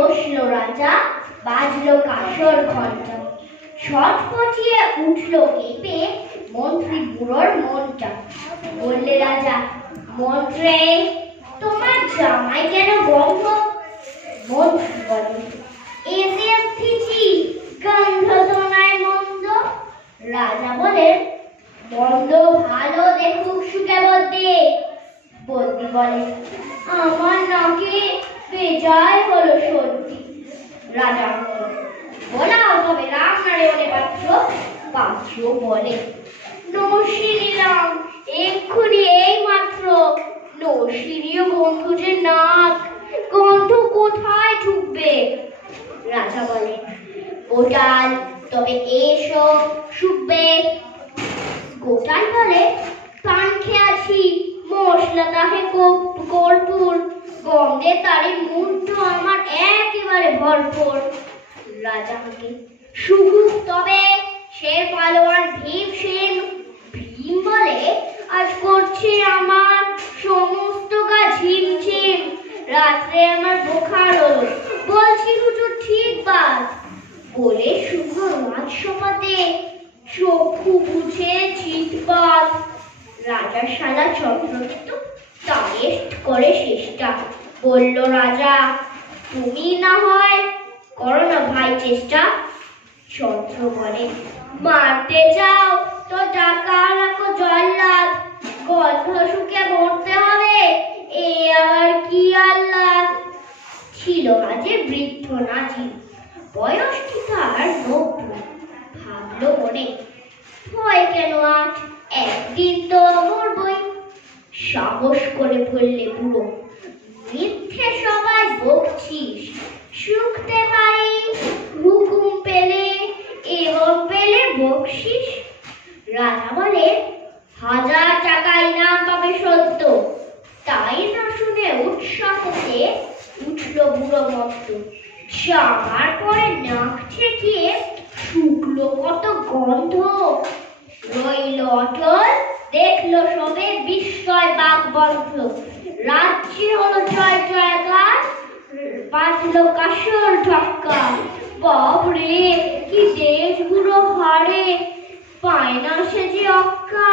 বসলো রাজা, বাজলো কাসর ঘন্টা, ছটফটিয়ে উঠলো কেঁপে মন্ত্রী বুড়োর মনটা। বললে রাজা, মন্ত্রে তোমার জামাই কেন বন্ধ? মন্ত্রী বলে, এসে এসেছি, গন্ধ তো নাই মন্দ। রাজা বলে, মন্দ ভালো দেখুক সুখে বদ্যি। বদ্যি বলে, আমার নাকে বেজায় হলো সত্যি। রাজা বলাও তবে রাম নারে বলে পাত্র। পাত্র বলে, নসি নিলাম এক্ষুনি এই মাত্র। নসিরীয় বন্ধু যে নাক, গন্ধ কোথায় ঢুকবে? রাজা বলে, গোটাল তবে এসো শুকবে। গোটাল বলে, পান খেয়ে আছি, মশলা তাহে কর্পূর, গন্ধে তারে মুন্ড আমার একেবারে ভরপুর। রাজা হাঁকে, শুকুক তবে সে পালোয়ান ভীমসেন। ভীম বলে, আজ করছে আমার সমস্ত গা ঝিমঝিম, রাত্রে আমার বোখার হলো, বলছি হুজুর ঠিক বাদ। বলে শুভ রাজসভাতে চক্ষু বুঝে চিৎপাত। রাজার শালা চন্দ্রকেতু তারে করে চেষ্টা। বলল রাজা, তুমি না হয় করো না ভাই চেষ্টা। চন্দ্র বলে, মারতে চাও তো টাকা রাখো জল্লাদ, গন্ধ শুকে মরতে হবে এ আবার কি আহ্লাদ। ছিল আজে বৃদ্ধ নাজি, বয়স কি তার 90। ভাবলো মনে, ভয় কেন আজ, একদিন তো মরবই। সাহস করে বললে বুড়ো, মিথ্যে সবাই বকছিস, শুকতে পারি হুকুম পেলে এবং পেলে বকশিস। রাজা বলে, 1000 টাকা ইনাম পাবে সত্য। তাই না শুনে উৎসাহতে উঠলো বুড়ো মত্ত। চামার পরে নাক ঠেকিয়ে শুকলো কত গন্ধ। রইল অটল, দেখলো সবে বিস্ময় বাক বন্ধ। রাজ্যে হলো জয় জয়গান, বাজলো কাসর ঢক্কা। বাপরে কি দেশ বুড়ো হারে, পায় না সে যে অক্কা।